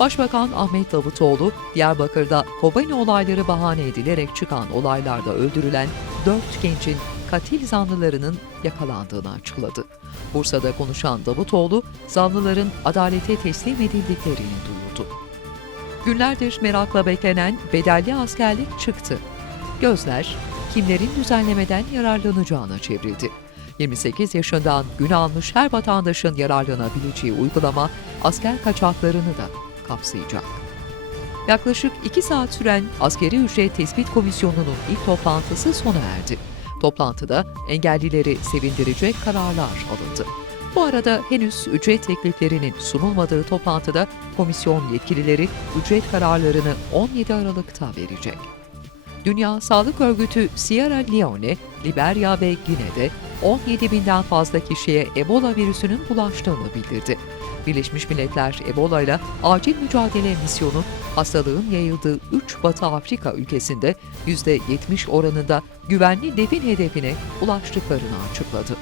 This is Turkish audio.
Başbakan Ahmet Davutoğlu, Diyarbakır'da Kobani olayları bahane edilerek çıkan olaylarda öldürülen dört gencin katil zanlılarının yakalandığını açıkladı. Bursa'da konuşan Davutoğlu, zanlıların adalete teslim edildiklerini duyurdu. Günlerdir merakla beklenen bedelli askerlik çıktı. Gözler kimlerin düzenlemeden yararlanacağına çevrildi. 28 yaşından gün almış her vatandaşın yararlanabileceği uygulama asker kaçaklarını da kapsayacak. Yaklaşık 2 saat süren Askeri Ücret Tespit Komisyonu'nun ilk toplantısı sona erdi. Toplantıda engellileri sevindirecek kararlar alındı. Bu arada henüz ücret tekliflerinin sunulmadığı toplantıda komisyon yetkilileri ücret kararlarını 17 Aralık'ta verecek. Dünya Sağlık Örgütü Sierra Leone, Liberya ve Gine'de 17 binden fazla kişiye Ebola virüsünün bulaştığını bildirdi. Birleşmiş Milletler Ebola ile acil mücadele misyonu hastalığın yayıldığı 3 Batı Afrika ülkesinde %70 oranında güvenli defin hedefine ulaştıklarını açıkladı.